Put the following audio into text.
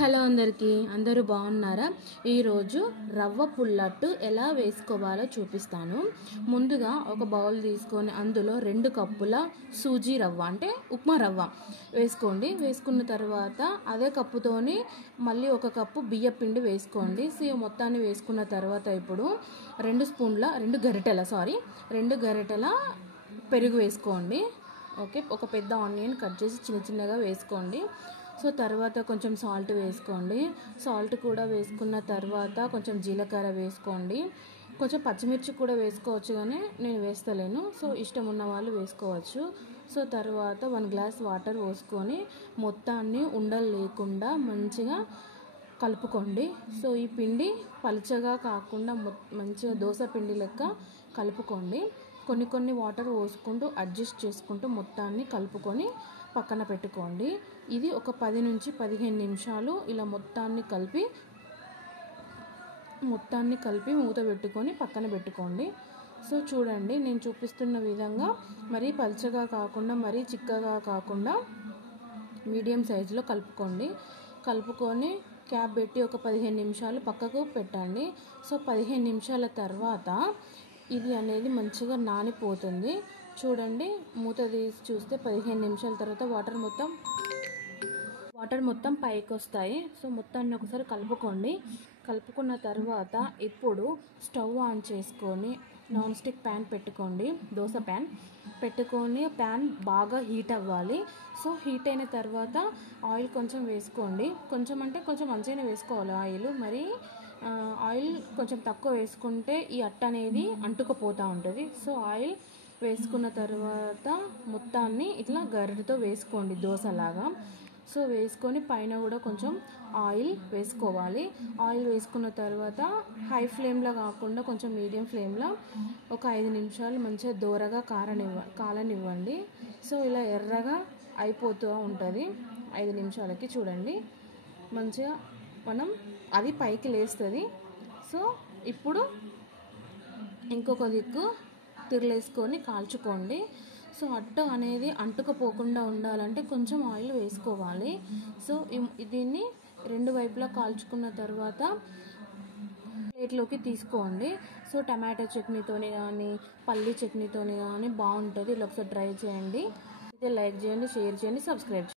Hello అందరూ బాగున్నారా? ఈరోజు రవ్వ పుల్లట్టు ఎలా వేసుకోవాలో చూపిస్తాను. ముందుగా ఒక బౌల్ తీసుకొని అందులో 2 కప్పుల సూజీ రవ్వ అంటే ఉప్మా రవ్వ వేసుకోండి. వేసుకున్న తర్వాత అదే కప్పుతోని మళ్ళీ 1 కప్పు బియ్య పిండి వేసుకోండి. మొత్తాన్ని వేసుకున్న తర్వాత ఇప్పుడు 2 గరిటెల పెరుగు వేసుకోండి. ఓకే, ఒక పెద్ద ఆనియన్ కట్ చేసి చిన్నగా వేసుకోండి. తర్వాత కొంచెం సాల్ట్ వేసుకోండి. సాల్ట్ కూడా వేసుకున్న తర్వాత కొంచెం జీలకర్ర వేసుకోండి. కొంచెం పచ్చిమిర్చి కూడా వేసుకోవచ్చు, కానీ నేను వేస్తలేను. ఇష్టం ఉన్న వాళ్ళు వేసుకోవచ్చు. తర్వాత 1 గ్లాస్ వాటర్ పోసుకొని మొత్తాన్ని ఉండలు లేకుండా మంచిగా కలుపుకోండి. ఈ పిండి పలుచగా కాకుండా మంచిగా దోశ పిండి లెక్క కలుపుకోండి. కొన్ని వాటర్ పోసుకుంటూ అడ్జస్ట్ చేసుకుంటూ మొత్తాన్ని కలుపుకొని పక్కన పెట్టుకోండి. ఇది ఒక 10 నుంచి 15 నిమిషాలు ఇలా మొత్తాన్ని కలిపి మూత పెట్టుకొని పక్కన పెట్టుకోండి. చూడండి, నేను చూపిస్తున్న విధంగా మరీ పలుచగా కాకుండా మరీ చిక్కగా కాకుండా మీడియం సైజులో కలుపుకొని క్యాప్ పెట్టి ఒక 15 నిమిషాలు పక్కకు పెట్టండి. 15 నిమిషాల తర్వాత ఇది అనేది మంచిగా నానిపోతుంది. చూడండి, మూత తీసి చూస్తే 15 నిమిషాల తర్వాత వాటర్ మొత్తం పైకి వస్తాయి. మొత్తాన్ని ఒకసారి కలుపుకున్న తర్వాత ఇప్పుడు స్టవ్ ఆన్ చేసుకొని నాన్ స్టిక్ ప్యాన్ పెట్టుకోండి. దోశ ప్యాన్ పెట్టుకొని ప్యాన్ బాగా హీట్ అవ్వాలి. హీట్ అయిన తర్వాత ఆయిల్ కొంచెం వేసుకోండి. కొంచెం మంచిగానే వేసుకోవాలి ఆయిల్ కొంచెం తక్కువ వేసుకుంటే ఈ అట్ట అనేది అంటుకుపోతూ ఉంటుంది. ఆయిల్ వేసుకున్న తర్వాత మొత్తాన్ని ఇట్లా గరిటెతో వేసుకోండి దోశలాగా. వేసుకొని పైన కూడా కొంచెం ఆయిల్ వేసుకోవాలి. ఆయిల్ వేసుకున్న తర్వాత హై ఫ్లేమ్లో కాకుండా కొంచెం మీడియం ఫ్లేమ్లో ఒక 5 నిమిషాలు మంచిగా దోరగా కాలనివ్వండి. ఇలా ఎర్రగా అయిపోతూ ఉంటుంది. 5 నిమిషాలకి చూడండి మంచిగా అది పైకి లేస్తుంది. ఇప్పుడు ఇంకొక దిక్కు తిరలేసుకొని కాల్చుకోండి. అట్ట అనేది అంటుకుపోకుండా ఉండాలంటే కొంచెం ఆయిల్ వేసుకోవాలి. దీన్ని 2 వైపులా కాల్చుకున్న తర్వాత ప్లేట్లోకి తీసుకోండి. టమాటో చట్నీతోని కానీ పల్లీ చట్నీతోని కానీ బాగుంటుంది. ఇలా ఒకసారి ట్రై చేయండి. లైక్ చేయండి, షేర్ చేయండి, సబ్స్క్రైబ్ చేయండి.